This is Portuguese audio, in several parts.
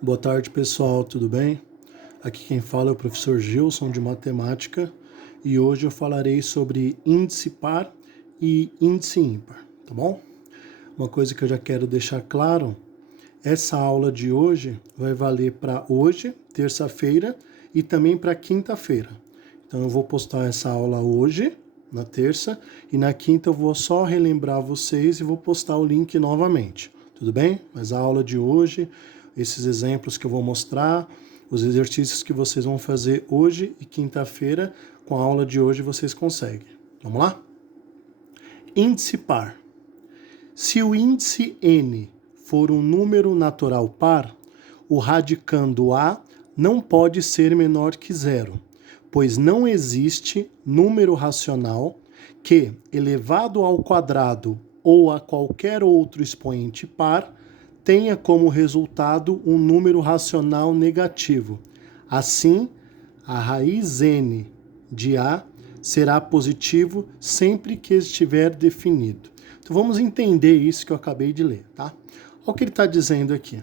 Boa tarde, pessoal, tudo bem? Aqui quem fala é o professor Gilson de Matemática e hoje eu falarei sobre índice par e índice ímpar, tá bom? Uma coisa que eu já quero deixar claro, essa aula de hoje vai valer para hoje, terça-feira, e também para quinta-feira. Então eu vou postar essa aula hoje, na terça, e na quinta eu vou só relembrar vocês e vou postar o link novamente, tudo bem? Mas a aula de hoje, esses exemplos que eu vou mostrar, os exercícios que vocês vão fazer hoje e quinta-feira, com a aula de hoje vocês conseguem. Vamos lá? Índice par. Se o índice n for um número natural par, o radicando A não pode ser menor que zero, pois não existe número racional que, elevado ao quadrado ou a qualquer outro expoente par, tenha como resultado um número racional negativo. Assim, a raiz n de A será positivo sempre que estiver definido. Então vamos entender isso que eu acabei de ler, tá? Olha o que ele está dizendo aqui.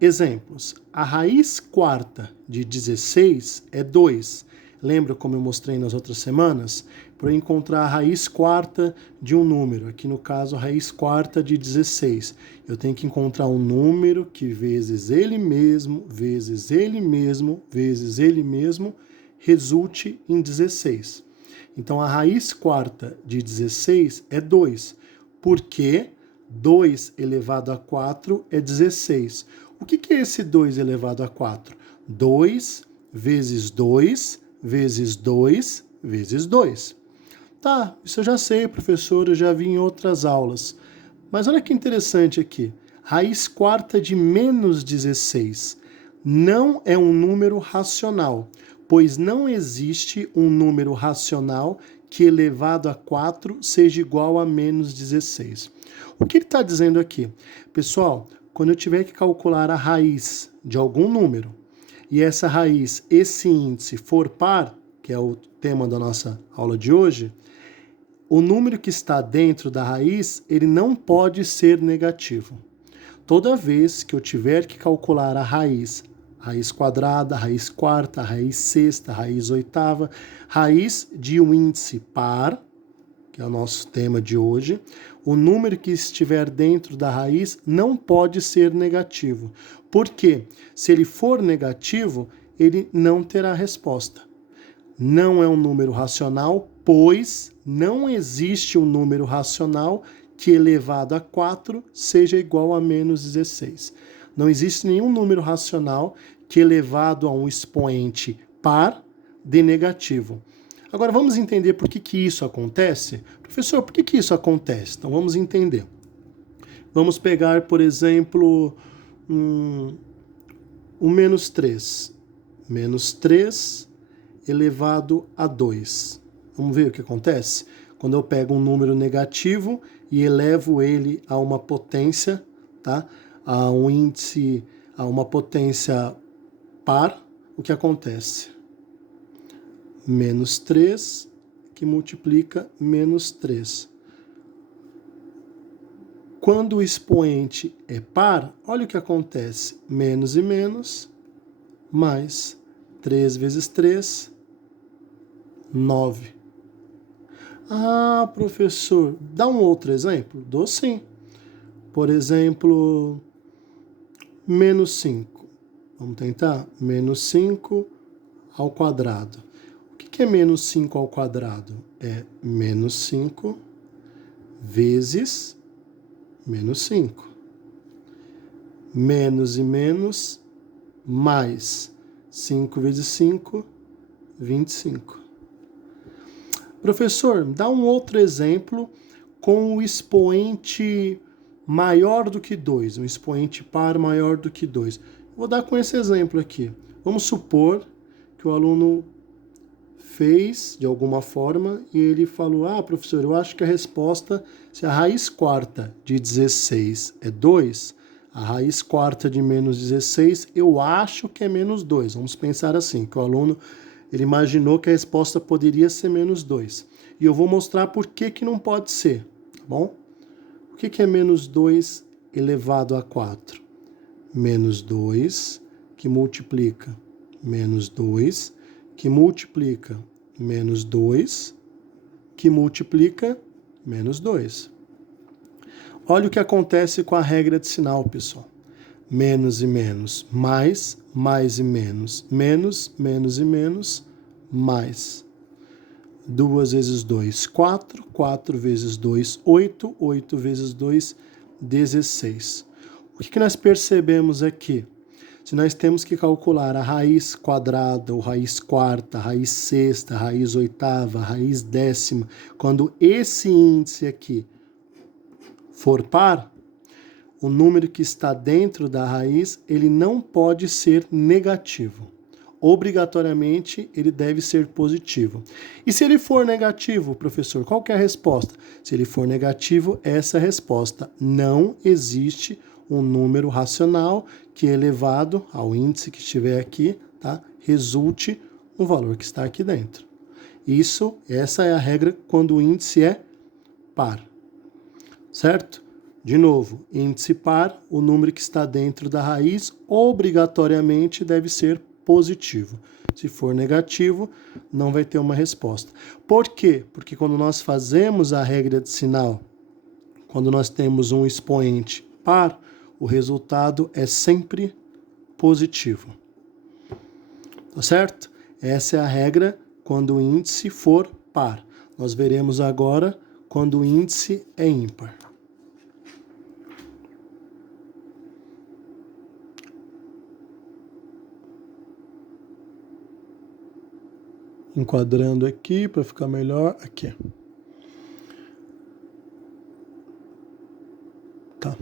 Exemplos. A raiz quarta de 16 é 2. Lembra como eu mostrei nas outras semanas? Para eu encontrar a raiz quarta de um número, aqui no caso a raiz quarta de 16, eu tenho que encontrar um número que vezes ele mesmo, vezes ele mesmo, vezes ele mesmo, resulte em 16. Então a raiz quarta de 16 é 2, porque 2 elevado a 4 é 16. O que é esse 2 elevado a 4? 2 vezes 2 vezes 2 vezes 2. Tá, isso eu já sei, professor, eu já vi em outras aulas. Mas olha que interessante aqui. Raiz quarta de menos 16 não é um número racional, pois não existe um número racional que elevado a 4 seja igual a menos 16. O que ele está dizendo aqui? Pessoal, quando eu tiver que calcular a raiz de algum número, e essa raiz, esse índice for par, que é o tema da nossa aula de hoje, o número que está dentro da raiz, ele não pode ser negativo. Toda vez que eu tiver que calcular a raiz quadrada, raiz quarta, raiz sexta, raiz oitava, raiz de um índice par, que é o nosso tema de hoje, o número que estiver dentro da raiz não pode ser negativo. Por quê? Se ele for negativo, ele não terá resposta. Não é um número racional, pois não existe um número racional que elevado a 4 seja igual a menos 16. Não existe nenhum número racional que elevado a um expoente par dê negativo. Agora vamos entender por que isso acontece? Professor, por que isso acontece? Então vamos entender. Vamos pegar, por exemplo, o menos 3. Menos 3 elevado a 2. Vamos ver o que acontece? Quando eu pego um número negativo e elevo ele a uma potência, tá? A um índice, a uma potência par, o que acontece? Menos 3 que multiplica menos 3. Quando o expoente é par, olha o que acontece. Menos e menos, mais 3 vezes 3, 9. Ah, professor, dá um outro exemplo? Dou sim. Por exemplo, menos 5. Vamos tentar? Menos 5 ao quadrado. O que é menos 5 ao quadrado? É menos 5 vezes menos 5. Menos e menos, mais 5 vezes 5, 25. Professor, dá um outro exemplo com o expoente maior do que 2, um expoente par maior do que 2. Vou dar com esse exemplo aqui. Vamos supor que o aluno fez de alguma forma e ele falou: ah, professor, eu acho que a resposta, se a raiz quarta de 16 é 2, a raiz quarta de menos 16, eu acho que é menos 2. Vamos pensar assim, que o aluno ele imaginou que a resposta poderia ser menos 2. E eu vou mostrar por que não pode ser, tá bom? O que é menos 2 elevado a 4? menos 2, que multiplica menos 2, que multiplica menos 2, que multiplica menos 2. Olha o que acontece com a regra de sinal, pessoal. Menos e menos, mais e menos, menos e menos, mais. 2 vezes 2, 4, 4 vezes 2, 8, 8 vezes 2, 16. O que nós percebemos aqui? Se nós temos que calcular a raiz quadrada, ou raiz quarta, raiz sexta, raiz oitava, raiz décima, quando esse índice aqui for par, o número que está dentro da raiz, ele não pode ser negativo. Obrigatoriamente, ele deve ser positivo. E se ele for negativo, professor, qual que é a resposta? Se ele for negativo, essa é a resposta. Não existe um número racional que elevado ao índice que estiver aqui, tá, resulte no valor que está aqui dentro. Essa é a regra quando o índice é par. Certo? De novo, índice par, o número que está dentro da raiz obrigatoriamente deve ser positivo. Se for negativo, não vai ter uma resposta. Por quê? Porque quando nós fazemos a regra de sinal, quando nós temos um expoente par, o resultado é sempre positivo. Tá certo? Essa é a regra quando o índice for par. Nós veremos agora quando o índice é ímpar. Enquadrando aqui para ficar melhor. Aqui. Tá.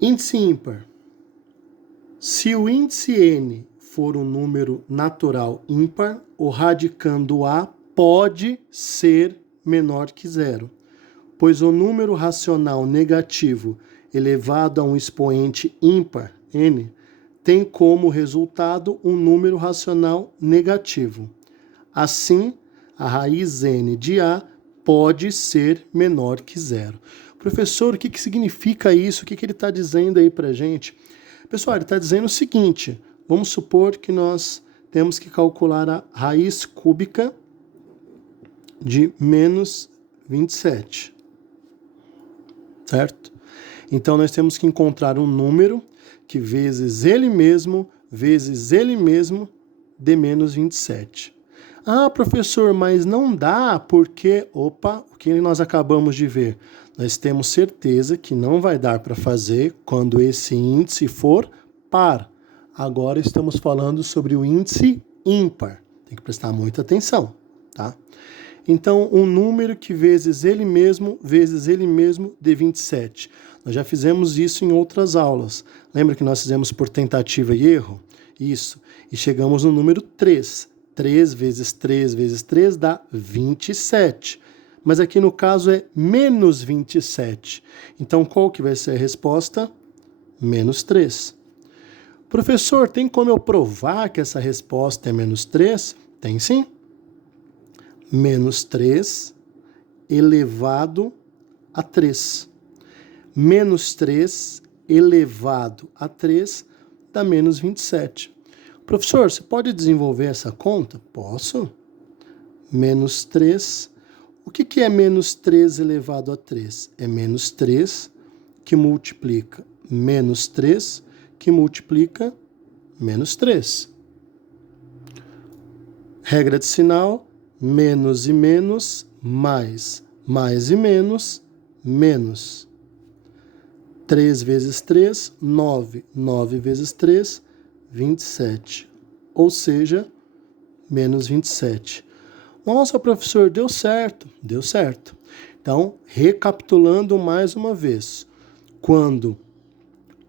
Índice ímpar. Se o índice n for um número natural ímpar, o radicando A pode ser menor que zero, pois o número racional negativo elevado a um expoente ímpar, n, tem como resultado um número racional negativo. Assim, a raiz n de A pode ser menor que zero. Professor, o que significa isso? O que ele está dizendo aí para a gente? Pessoal, ele está dizendo o seguinte, vamos supor que nós temos que calcular a raiz cúbica de menos 27, certo? Então, nós temos que encontrar um número que vezes ele mesmo dê menos 27. Ah, professor, mas não dá porque, o que nós acabamos de ver? Nós temos certeza que não vai dar para fazer quando esse índice for par. Agora estamos falando sobre o índice ímpar. Tem que prestar muita atenção, tá? Então, um número que vezes ele mesmo dê 27. Nós já fizemos isso em outras aulas. Lembra que nós fizemos por tentativa e erro? Isso. E chegamos no número 3. 3 vezes 3 vezes 3 dá 27. Mas aqui no caso é menos 27. Então, qual que vai ser a resposta? Menos 3. Professor, tem como eu provar que essa resposta é menos 3? Tem sim. Menos 3 elevado a 3. Menos 3 elevado a 3 dá menos 27. Professor, você pode desenvolver essa conta? Posso. Menos 3. O que é menos 3 elevado a 3? É menos 3 que multiplica menos 3 que multiplica menos 3. Regra de sinal, menos e menos, mais e menos, menos. 3 vezes 3, 9. 9 vezes 3, 27. Ou seja, menos 27. Nossa, professor, deu certo. Deu certo. Então, recapitulando mais uma vez. Quando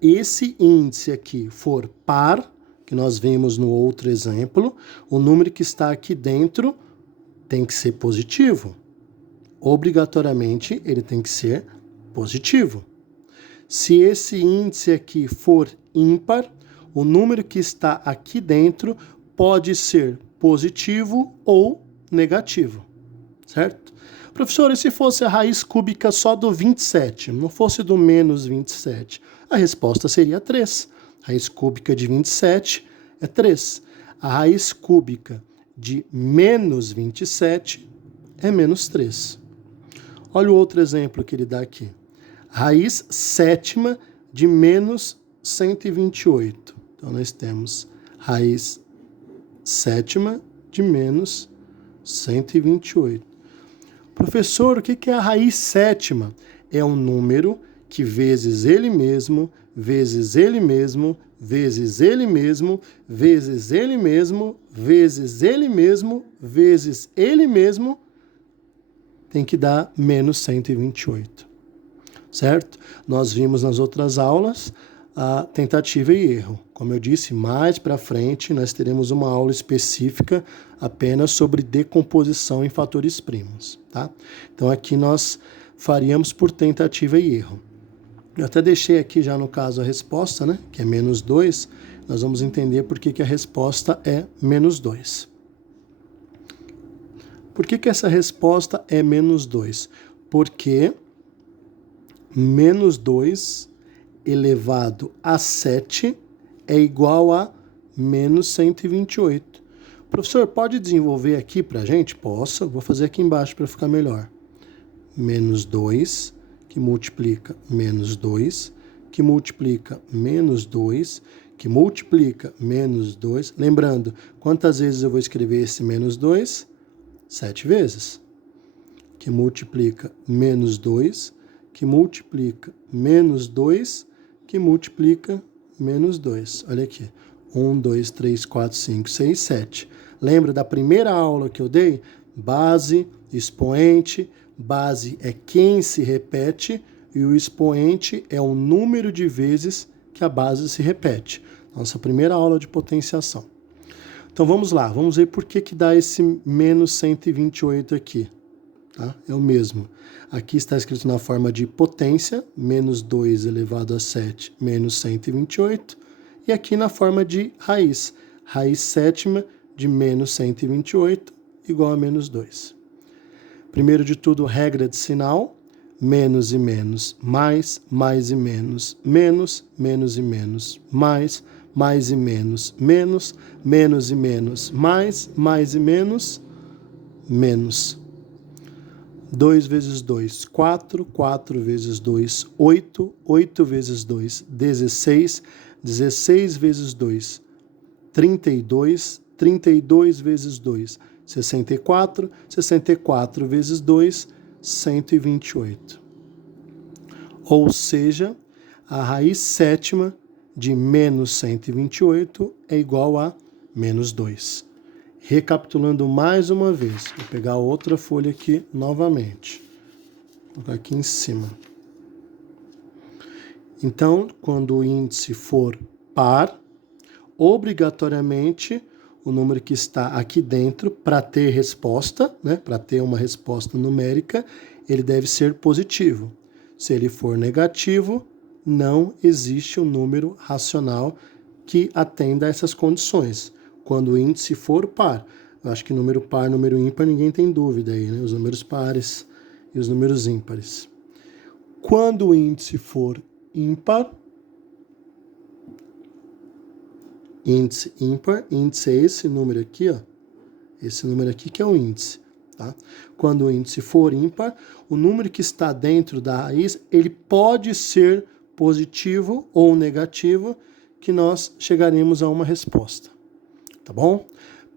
esse índice aqui for par, que nós vimos no outro exemplo, o número que está aqui dentro tem que ser positivo. Obrigatoriamente, ele tem que ser positivo. Se esse índice aqui for ímpar, o número que está aqui dentro pode ser positivo ou negativo, certo? Professor, e se fosse a raiz cúbica só do 27, não fosse do menos 27? A resposta seria 3. A raiz cúbica de 27 é 3. A raiz cúbica de menos 27 é menos 3. Olha o outro exemplo que ele dá aqui. Raiz sétima de menos 128. Então, nós temos raiz sétima de menos 128. Professor, o que é a raiz sétima? É um número que vezes ele mesmo, vezes ele mesmo, vezes ele mesmo, vezes ele mesmo, vezes ele mesmo, vezes ele mesmo, tem que dar menos 128. Certo? Nós vimos nas outras aulas a tentativa e erro. Como eu disse, mais para frente nós teremos uma aula específica apenas sobre decomposição em fatores primos, tá? Então aqui nós faríamos por tentativa e erro. Eu até deixei aqui já no caso a resposta, né? Que é menos 2. Nós vamos entender por que a resposta é menos 2. Por que essa resposta é menos 2? Porque menos 2 elevado a 7 é igual a menos 128. Professor, pode desenvolver aqui para a gente? Posso, vou fazer aqui embaixo para ficar melhor. Menos 2, que multiplica menos 2, que multiplica menos 2, que multiplica menos 2. Lembrando, quantas vezes eu vou escrever esse menos 2? 7 vezes. Que multiplica menos 2, que multiplica menos 2, que multiplica menos 2. Olha aqui. 1, 2, 3, 4, 5, 6, 7. Lembra da primeira aula que eu dei? Base, expoente. Base é quem se repete e o expoente é o número de vezes que a base se repete. Nossa primeira aula de potenciação. Então vamos lá, vamos ver por que dá esse menos 128 aqui. Tá? É o mesmo. Aqui está escrito na forma de potência, menos 2 elevado a 7, menos 128. E aqui na forma de raiz, raiz sétima de menos 128, igual a menos 2. Primeiro de tudo, regra de sinal, menos e menos, mais e menos, menos e menos, mais e menos, menos e menos, mais e menos, menos. 2 vezes 2, 4, 4 vezes 2, 8, 8 vezes 2, 16, 16 vezes 2, 32, 32 vezes 2, 64, 64 vezes 2, 128. Ou seja, a raiz sétima de menos 128 é igual a menos 2. Recapitulando mais uma vez, vou pegar outra folha aqui novamente. Vou colocar aqui em cima. Então, quando o índice for par, obrigatoriamente o número que está aqui dentro, para ter resposta, né, para ter uma resposta numérica, ele deve ser positivo. Se ele for negativo, não existe um número racional que atenda a essas condições. Quando o índice for par, eu acho que número par, número ímpar, ninguém tem dúvida aí, né? Os números pares e os números ímpares. Quando o índice for ímpar, índice ímpar, índice é esse número aqui, ó. Esse número aqui que é o índice, tá? Quando o índice for ímpar, o número que está dentro da raiz, ele pode ser positivo ou negativo, que nós chegaremos a uma resposta. Tá bom?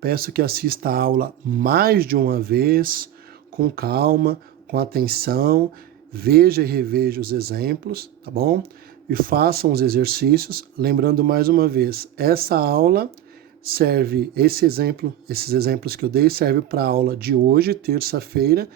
Peço que assista a aula mais de uma vez, com calma, com atenção, veja e reveja os exemplos, tá bom? E façam os exercícios. Lembrando mais uma vez, essa aula serve, esses exemplos que eu dei, serve para a aula de hoje, terça-feira,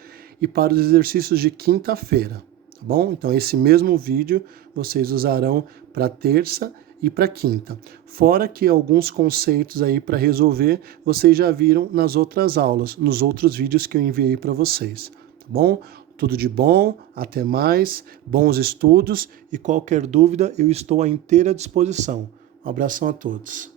e para os exercícios de quinta-feira, tá bom? Então, esse mesmo vídeo vocês usarão para terça e para quinta. Fora que alguns conceitos aí para resolver, vocês já viram nas outras aulas, nos outros vídeos que eu enviei para vocês, tá bom? Tudo de bom, até mais, bons estudos e qualquer dúvida eu estou à inteira disposição. Um abração a todos.